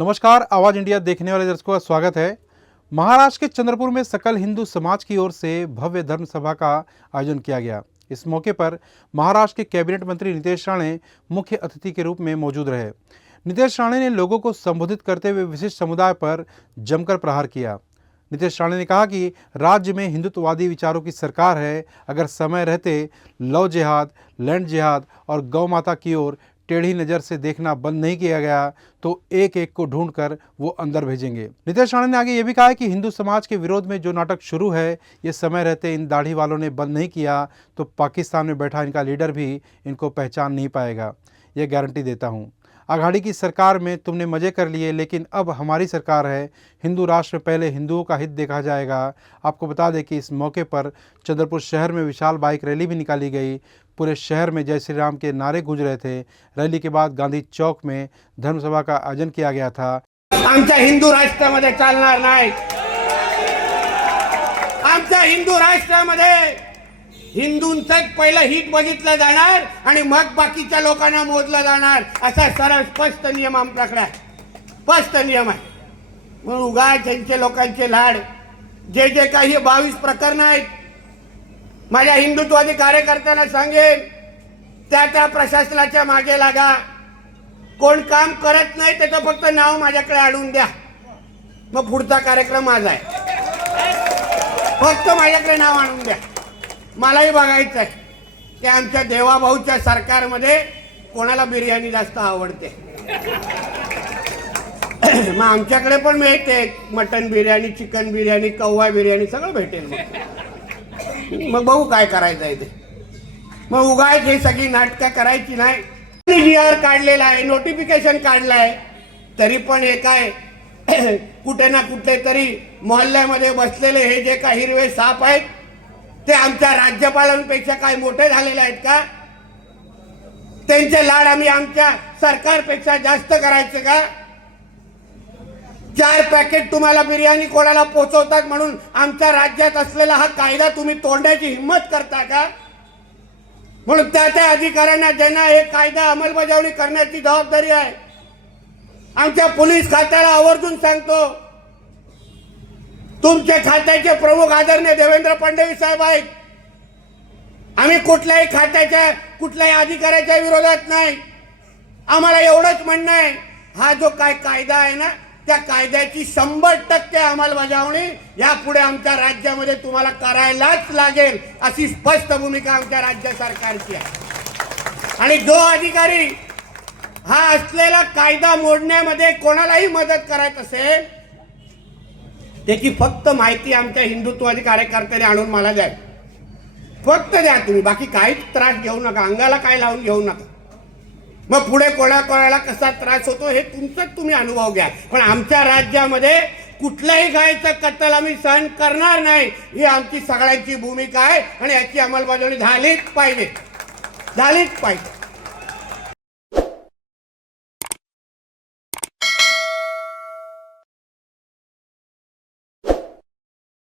नमस्कार, आवाज इंडिया देखने वाले दर्शकों का स्वागत है। महाराष्ट्र के चंद्रपुर में सकल हिंदू समाज की ओर से भव्य धर्म सभा का आयोजन किया गया। इस मौके पर महाराष्ट्र के कैबिनेट मंत्री नितेश राणे मुख्य अतिथि के रूप में मौजूद रहे। नितेश राणे ने लोगों को संबोधित करते हुए विशिष्ट समुदाय पर जमकर प्रहार किया। नितेश राणे ने कहा कि राज्य में हिंदुत्ववादी विचारों की सरकार है। अगर समय रहते लव जिहाद, लैंड जिहाद और गौ माता की ओर टेढ़ी नज़र से देखना बंद नहीं किया गया तो एक एक को ढूंढकर वो अंदर भेजेंगे। नितेश राणे ने आगे ये भी कहा है कि हिंदू समाज के विरोध में जो नाटक शुरू है, ये समय रहते इन दाढ़ी वालों ने बंद नहीं किया तो पाकिस्तान में बैठा इनका लीडर भी इनको पहचान नहीं पाएगा। ये गारंटी देता हूँ। आघाड़ी की सरकार में तुमने मजे कर लिए, लेकिन अब हमारी सरकार है। हिंदू राष्ट्र में पहले हिंदुओं का हित देखा जाएगा। आपको बता दें कि इस मौके पर चंद्रपुर शहर में विशाल बाइक रैली भी निकाली गई। पूरे शहर में जय श्री राम के नारे गूंज रहे थे। रैली के बाद गांधी चौक में धर्मसभा का आयोजन किया गया था। आमच्या हिंदू राष्ट्रामध्ये चालणार नाही। आमच्या हिंदू राष्ट्रामध्ये हिंदूंचं पहिलं हित बघितलं जाणार आणि मग बाकीच्या लोकांना मोजलं जाणार, असा सरळ स्पष्ट नियम आमच्याकडे आहे। स्पष्ट नियम आहे। म्हणून उगाच त्यांचे लोकांचे लाड जे काही 22 प्रकरण आहेत, माझ्या हिंदुत्ववादी कार्यकर्त्यांना सांगेन, त्या प्रशासनाच्या मागे लागा। कोण काम करत नाही त्याचं फक्त नाव माझ्याकडे आणून द्या, मग पुढचा कार्यक्रम माझा आहे। फक्त माझ्याकडे नाव आणून द्या। मलाही बघायचं आहे की आमच्या देवाभाऊच्या सरकारमध्ये कोणाला बिर्याणी जास्त आवडते। मग आमच्याकडे पण मिळते मटन बिर्याणी, चिकन बिर्याणी, कव्वा बिर्याणी सगळं भेटेल। मग बघू काय करायचं आहे ते। मग उगाच हे सगळी नाटकं करायची नाही। जीआर काढलेला आहे, नोटिफिकेशन काढलाय, तरी पण हे काय कुठे ना कुठे तरी मोहल्ल्यामध्ये बसलेले हे जे काही हिरवे साप आहेत ते आमच्या राज्यपालांपेक्षा काय मोठे झालेले आहेत का? त्यांचे लाड आम्ही आमच्या सरकारपेक्षा जास्त करायचे का? 4 पॅकेट तुम्हाला बिर्याणी कोणाला पोचवतात म्हणून आमच्या राज्यात असलेला हा कायदा तुम्ही तोडण्याची हिम्मत करता का? म्हणून त्या अधिकाऱ्यांना ज्यांना हे कायदा अंमलबजावणी करण्याची जबाबदारी आहे, आमच्या पोलीस खात्याला आवर्जून सांगतो, तुमच्या खात्याचे प्रमुख आदरणीय देवेंद्र फडणवीस साहेब आहेत। आम्ही कुठल्याही खात्याच्या कुठल्याही अधिकाऱ्याच्या विरोधात नाही। आम्हाला एवढंच म्हणणं आहे, हा जो काय कायदा आहे ना, त्या कायद्याची 100% अंमलबजावणी यापुढे आमच्या राज्यामध्ये तुम्हाला करायलाच लागेल, अशी स्पष्ट भूमिका आमच्या राज्य सरकारची आहे। आणि जो अधिकारी हा असलेला कायदा मोडण्यामध्ये कोणालाही मदत करत असेल, त्याची फक्त माहिती आमच्या हिंदुत्ववादी कार्यकर्त्यांनी आणून मला द्या। फक्त द्या तुम्ही, बाकी काहीच त्रास घेऊ नका, अंगाला काय लावून घेऊ नका। मग पुढे कोणाला कसा त्रास होतो हे तुमचाच तुम्ही अनुभव घ्या। पण आमच्या राज्यामध्ये कुठल्याही गायचं कत्तल आम्ही सहन करणार नाही, ही आमची सगळ्यांची भूमिका आहे आणि याची अंमलबजावणी झालीच पाहिजे।